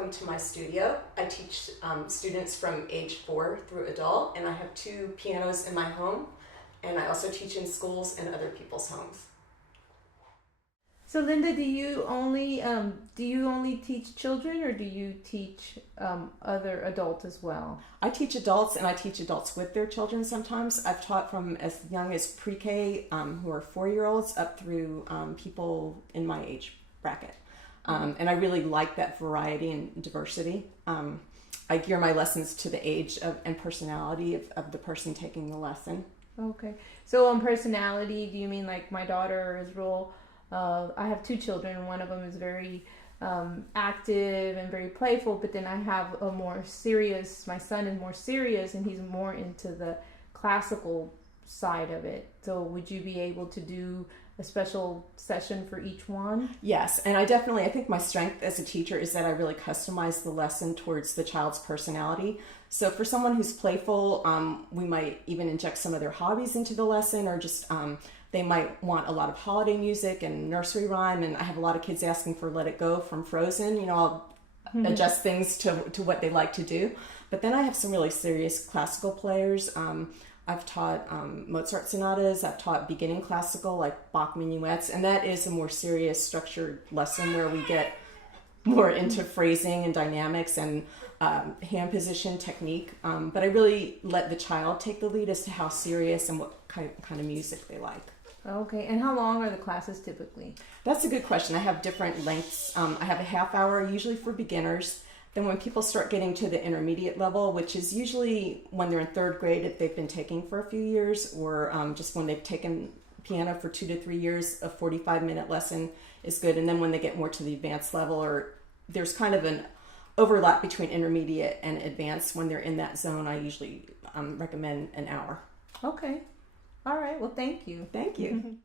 welcome to my studio. I teach students from age 4 through adult, and I have 2 pianos in my home, and I also teach in schools and other people's homes. So Linda, do you only teach children, or do you teach other adults as well? I teach adults, and I teach adults with their children sometimes. I've taught from as young as pre-K, who are 4-year-olds, up through people in my age bracket. And I really like that variety and diversity. I gear my lessons to the age and personality of the person taking the lesson. Okay. So on personality, do you mean like my daughter is real... I have 2 children, and one of them is very active and very playful, but then I have a more serious, my son is more serious, and he's more into the classical side of it. So would you be able to do a special session for each one? Yes, and I think my strength as a teacher is that I really customize the lesson towards the child's personality. So for someone who's playful, we might even inject some of their hobbies into the lesson, or just they might want a lot of holiday music and nursery rhyme, and I have a lot of kids asking for Let It Go from Frozen. I'll adjust things to what they like to do. But then I have some really serious classical players. I've taught Mozart sonatas, I've taught beginning classical like Bach minuets, and that is a more serious structured lesson where we get more into phrasing and dynamics and hand position technique. But I really let the child take the lead as to how serious and what kind of music they like. Okay, and how long are the classes typically? That's a good question. I have different lengths. I have a half hour usually for beginners. Then when people start getting to the intermediate level, which is usually when they're in 3rd grade if they've been taking for a few years, or just when they've taken piano for 2 to 3 years, a 45-minute lesson is good. And then when they get more to the advanced level, or there's kind of an overlap between intermediate and advanced, when they're in that zone, I usually recommend an hour. Okay. All right. Well, thank you. Thank you.